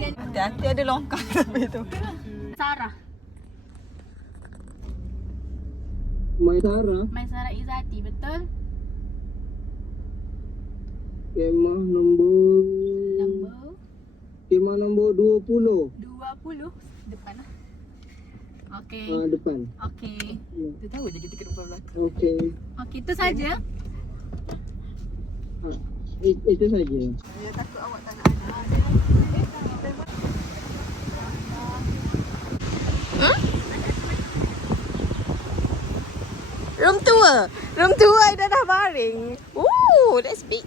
Hati-hati ada longkang sampai tu. Sarah. Maisara. Maisara Izzati, betul? Kemah nombor 20. 20 depan lah. Okey. Depan. Okey. Dia tahu je kita ke depan belakang. Okey. Okey, itu saja. Itu saja. Dia takut awak tak nak ada. Room tour. Room tour Aida dah baring. Ooh, that's big.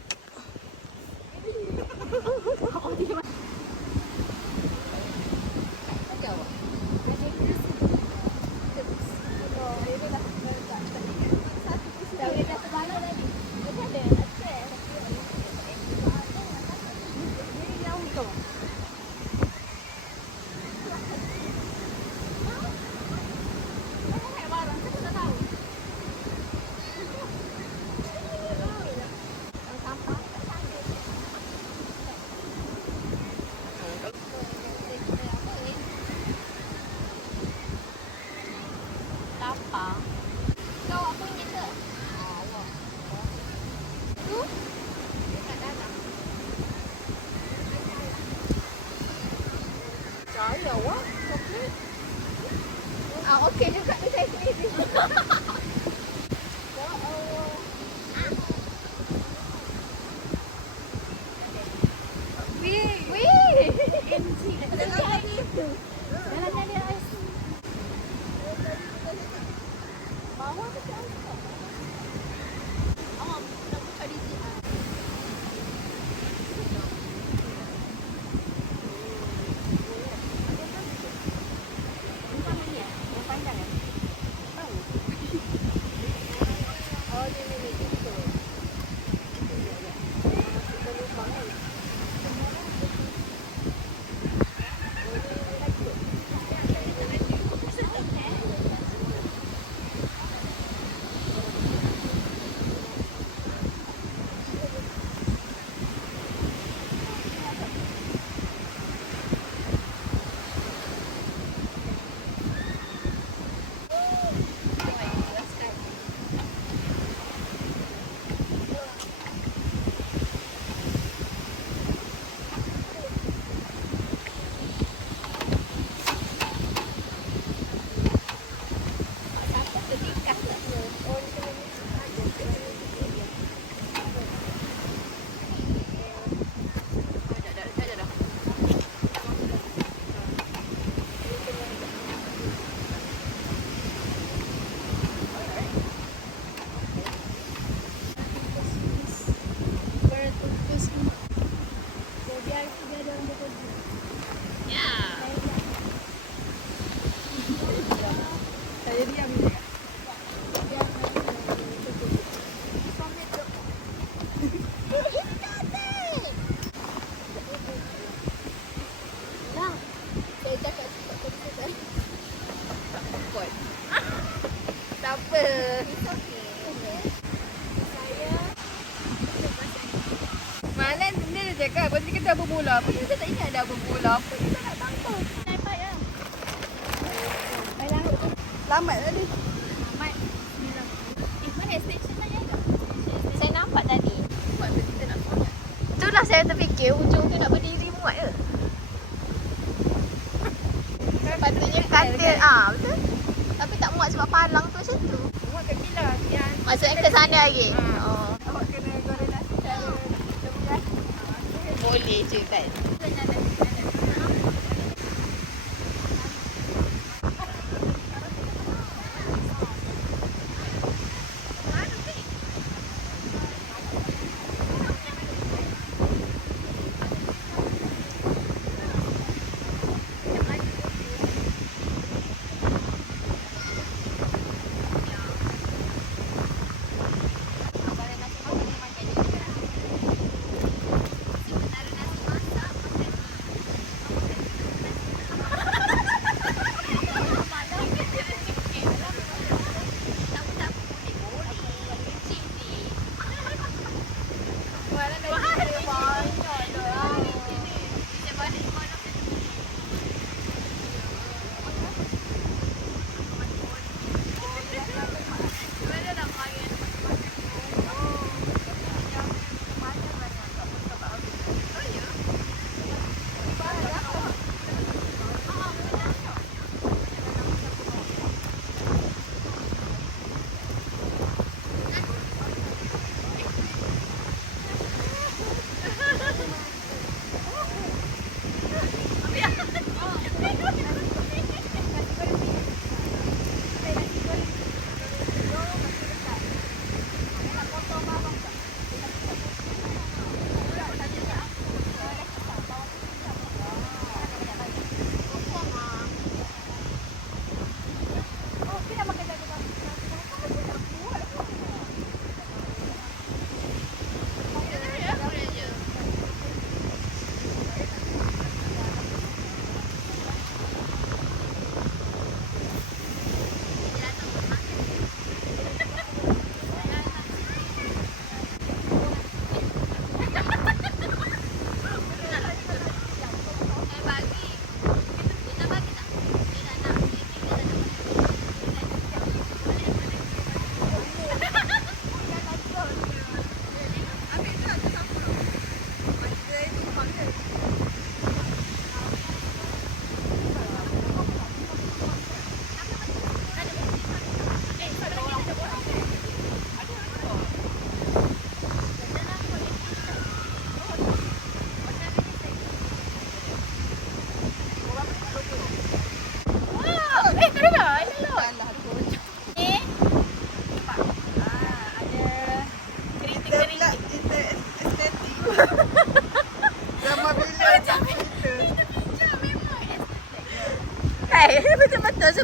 Okey juga tu saya sendiri. Ya Allah. Wih. Dalam tadi itu. Dalam tadi ais. Bawah tu kan. Oh, nak buka di sini. Malam dia dah cakap, lepas tu dia kata apa bola. Lepas tu saya tak ingat ada apa bola. Apa dia tak nak tangkap. Naik ya. Lambat tadi. Mat. Mana station mana ada? Saya nampak tadi. Buat tu kita nak solat. Itulah saya terfikir ujung tu nak berdiri muat ke? Patutnya katil. Betul. Tapi tak muat sebab palang tu macam tu. Muat kat pilar. Maksudnya ke sana lagi? Awak kena goreng nasi cara leburan. Boleh je kan?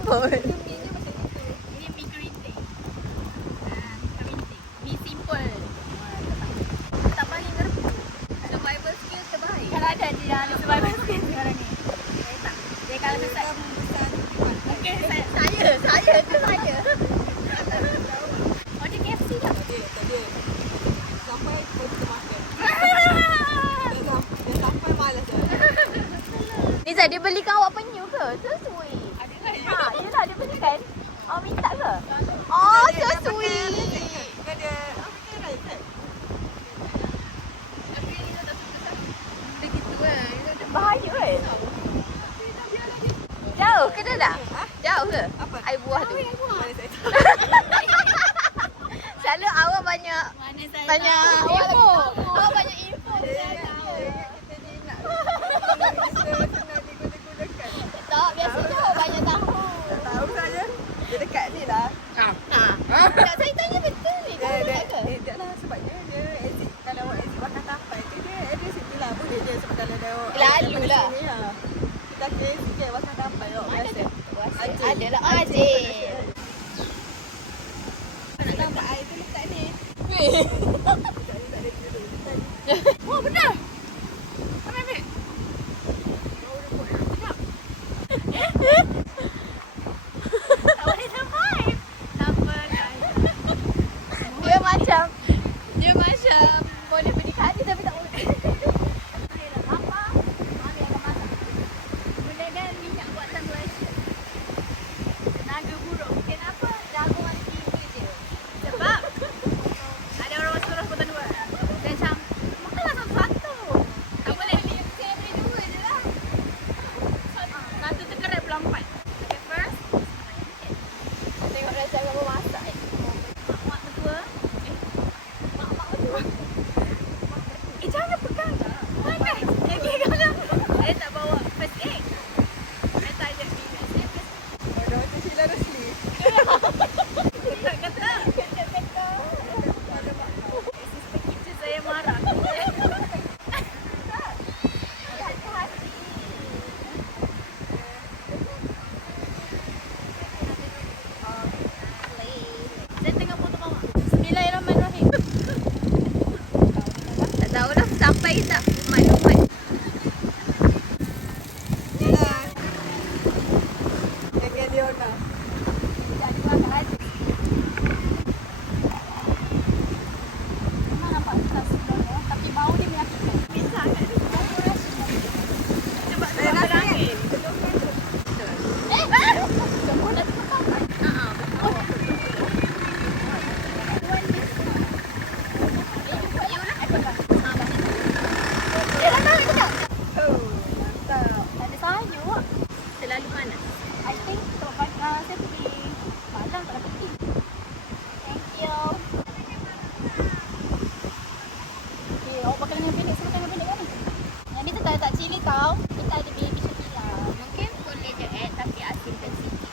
pun. Mie-nya macam itu. Ini mie kerinting. Kerinting. Mie simple. Tak bagi ngerbu. Survival skill terbaik. Kalau ada dia ada survival skill sekarang ni. Saya tak. Dia kalau besar. Mungkin saya tu saya. Oh dia KFC lah. Dia sampai pun kita makan. Dia sampai malas dah. Niza, dia belikan awak penyu ke? So sweet. Yelah, dia belikan. Awak minta ke? Oh, so sweet. Kan dia apa kan right? Tapi ni tak suka sangat. Begitu kan. Bahaya kan? Jauh ke dah tak? Jauh ke? Apa? Air buah tu. Mana saya tahu. Selalu awak banyak Mana saya banyak tahu. info. Awak banyak info. Tak, biasanya awak banyak tahu. Tahu saja. Dia dekat ni lah. Tak, saya tanya betul ni. Kau dekat ke? Dia lah sebabnya dia exit. Kalau awak exit bakar tapai tu dia address situ lah. Boleh je sebab kalau dia awak Lalu daripada lah. sini, ha. Kita ke exit je bakar tapai awak biasa. Adalah Ajin. Nak nampak air tu lekat ni. Oh benar. Ambil ambil. Tak boleh survive. Tak apa guys. Dia macam boleh beri hati tapi tak boleh. Dah lapar. Mami akan masak. Gunakan minyak buatan Malaysia. Tenaga buruk. Kenapa? Jagung TV je. Sebab ada orang suruh potong dua. Dan macam makanlah satu-satu. Tak boleh. Saya beli dua je lah. Satu terkerat belah 4. Okay, first. Tengok Reza kamu masak. Mak mertua. Mak mertua. Jangan pegang. Jangan. Okey kalau saya tak bawa first aid. Saya tak ajak pergi. Saya first aid. Oh, dah macam Sheila Rosli. Tak kata. Assistant kitchen saya marah. Saya tengah potong awak. Bismillahirrahmanirrahim. Tak tahu dah sampai ke tak maklumat. Yelah. Jaga dia orang. Tak dimakan aja. Memang nampak tak sebenarnya. Tapi bau dia menyakitkan. Bisa kan? Cuba Saya rasa kan. Semua dah tukar. Oh, mantap. Ada sayur awak. Terlalu panas. I think sebab saya pergi Padang tak dapat pergi. Thank you. Okay, awak pakai lengan pendek. Saya pakai lengan pendek kan? Yang ni tak cili tau. Kita ada baby Shakila. Mungkin boleh je tapi asinkan sikit.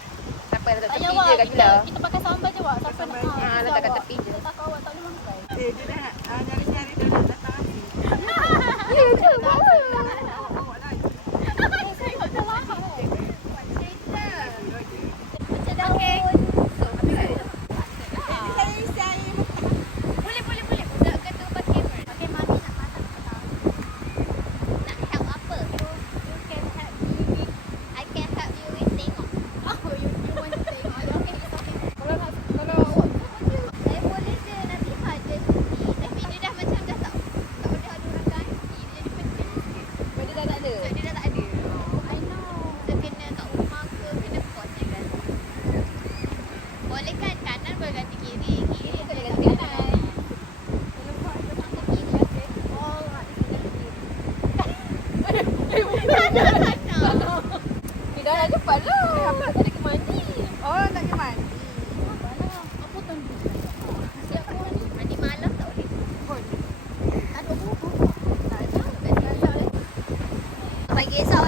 Siapa yang letak Tanya tepi awak, je kat Gila? kita pakai sambal je awak. Siapa Sambal nak? je. Letak kat tepi je. Tak awak tak boleh makan. Dia dah nyari-nyari dia dah datang api. Ya je. Awak lah. Saya tak tahu. Cerita. Macam daun. Saya isi air. Boleh. Tak kata pakai bird. Pakai mami nak masak petang. Nak help apa? You can help me with. I can help you with tengok. Oh, you want to tengok. Okay, kita tengok. Kalau awak Saya boleh je nanti saja sini. Tapi dia dah macam dah tak boleh ada orang ganti. Dia jadi penting sikit. benda dah tak ada. So, dia dah tak ada. I know. So, kena kat rumah ke, kena pos yang ganti. Boleh kan kanan boleh ganti kiri. Kiri boleh ganti kanan. Aku kiri. Oh, Ni dah nak cepat lah. Tak ada ke mandi. Oh, nak ke mandi. Apa tu? Siap pun. Mandi malam tak boleh. Boleh. Ada buku. Tak ada. Tak ada. Pagi esok